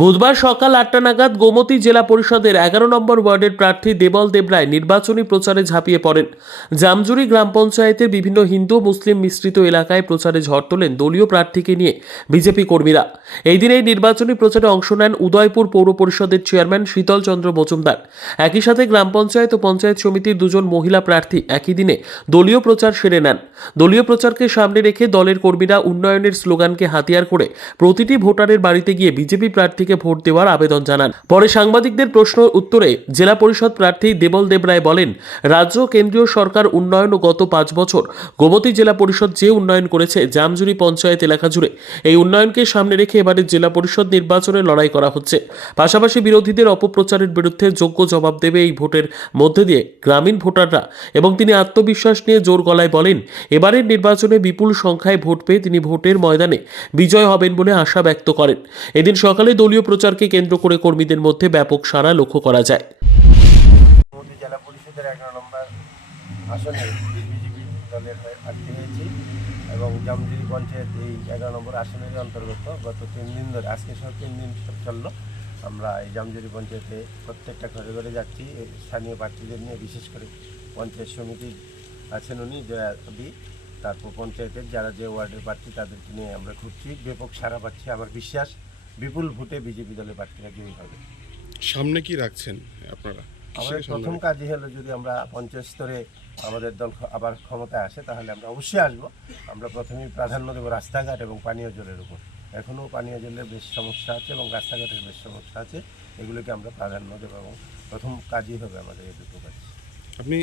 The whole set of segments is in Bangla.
বুধবার সকাল আটটা নাগাদ গোমতী জেলা পরিষদের এগারো নম্বর ওয়ার্ডের প্রার্থী দেবল দেবরায় নির্বাচনী প্রচারে ঝাঁপিয়ে পড়েন। জামজুরি গ্রাম পঞ্চায়েতের বিভিন্ন হিন্দু, মুসলিম মিশ্রিত এলাকায় প্রচারে ঝড় তোলেন দলীয় প্রার্থীকে নিয়ে বিজেপি কর্মীরা। এই দিন এই নির্বাচনী প্রচারে অংশ নেন উদয়পুর পৌর পরিষদের চেয়ারম্যান শীতল চন্দ্র মজুমদার। একই সাথে গ্রাম পঞ্চায়েত ও পঞ্চায়েত সমিতির দুজন মহিলা প্রার্থী একই দিনে দলীয় প্রচার সেরে নেন। দলীয় প্রচারকে সামনে রেখে দলের কর্মীরা উন্নয়নের স্লোগানকে হাতিয়ার করে প্রতিটি ভোটারের বাড়িতে গিয়ে বিজেপি প্রার্থীকে ভোট দেওয়ার আবেদন জানান। পরে সাংবাদিকদের প্রশ্ন উত্তরে জেলা পরিষদ প্রার্থী দেবল দেবরায় বলেন, রাজ্য কেন্দ্রীয় সরকার উন্নয়ন ও গত পাঁচ বছর গোমতী জেলা পরিষদ যে উন্নয়ন করেছে জামজুরি পঞ্চায়েত এলাকা জুড়ে, এই উন্নয়নকে সামনে রেখে এবারে জেলা পরিষদ নির্বাচনে লড়াই করা হচ্ছে। পাশাপাশি বিরোধীদের অপপ্রচারের বিরুদ্ধে যোগ্য জবাব দেবে এই ভোটের মধ্যে দিয়ে গ্রামীণ ভোটাররা এবং তিনি আত্মবিশ্বাস নিয়ে জোর গলায় বলেন, এবারের নির্বাচনে বিপুল সংখ্যায় ভোট পেয়ে তিনি ভোটের ময়দানে বিজয় হবেন বলে আশা ব্যক্ত করেন। এদিন সকালে দলীয় প্রচারকে কেন্দ্র করে কর্মীদের মধ্যে ব্যাপক সাড়া লক্ষ্য করা যায়। জেলা এগারো নম্বর আসনে দলের এবং জামজুরি পঞ্চায়েত এই এগারো নম্বর আসনের অন্তর্গত গত তিন দিন ধরে, আজকে সহ তিন দিন চলল, আমরা এই জামজুরি পঞ্চায়েতে প্রত্যেকটা ঘরে ঘরে যাচ্ছি স্থানীয় প্রার্থীদের নিয়ে, বিশেষ করে পঞ্চায়েত সমিতি আছেন উনি জয়াদি তারপর পঞ্চায়েতের যারা যে ওয়ার্ডের প্রার্থী তাদেরকে নিয়ে আমরা ঘুরছি, ব্যাপক সারা পাচ্ছি, আমার বিশ্বাস। বিপুল ভোটে বিজেপি দলের প্রার্থীরা জয়ী হবে। সামনে কি রাখছেন আপনারা? আমাদের প্রথম কাজই হলো যদি আমরা পঞ্চায়েত স্তরে আমাদের দল আবার ক্ষমতায় আসে তাহলে আমরা অবশ্যই আসব। আমরা প্রথমেই প্রাধান্য দেবো রাস্তাঘাট এবং পানীয় জলের উপর। এখনও পানীয় জলের বেশ সমস্যা আছে এবং রাস্তাঘাটের বেশ সমস্যা আছে। এগুলোকে আমরা প্রাধান্য দেবো এবং প্রথম কাজই হবে আমাদের এই দুটো কাজ। আপনি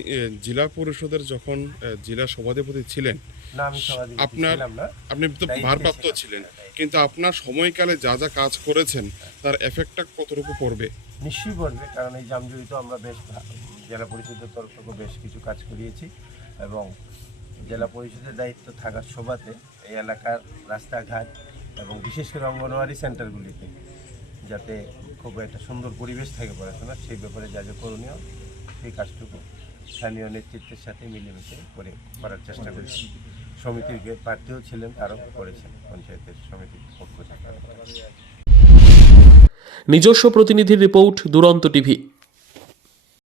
জেলা পরিষদের যখন জেলা সভাধিপতি ছিলেন না আমি আপনার- আপনি তো ভারপ্রাপ্ত ছিলেন কিন্তু আপনার সময়কালে যা যা কাজ করেছেন তার এফেক্টটা কতটুকু পড়বে? নিশ্চয়ই পড়বে কারণ এই জামজুরি তো আমরা বেশ জেলা পরিষদের তরফ থেকে বেশ কিছু কাজ করিয়েছি এবং জেলা পরিষদের দায়িত্ব থাকার সভাতে এই এলাকার রাস্তাঘাট এবং বিশেষ করে অঙ্গনওয়াড়ি সেন্টারগুলিতে যাতে খুব একটা সুন্দর পরিবেশ থাকে পড়াশোনার সেই ব্যাপারে যা যা করণীয় সেই কাজটুকু স্থানীয় নেতৃত্বের সাথে মিলেমিশে করে করার চেষ্টা করেছি। সমিতির প্রার্থীও ছিলেন, তারও করেছেন পঞ্চায়েতের সমিতির পক্ষ থেকে। নিজস্ব প্রতিনিধির রিপোর্ট, দুরন্ত টিভি।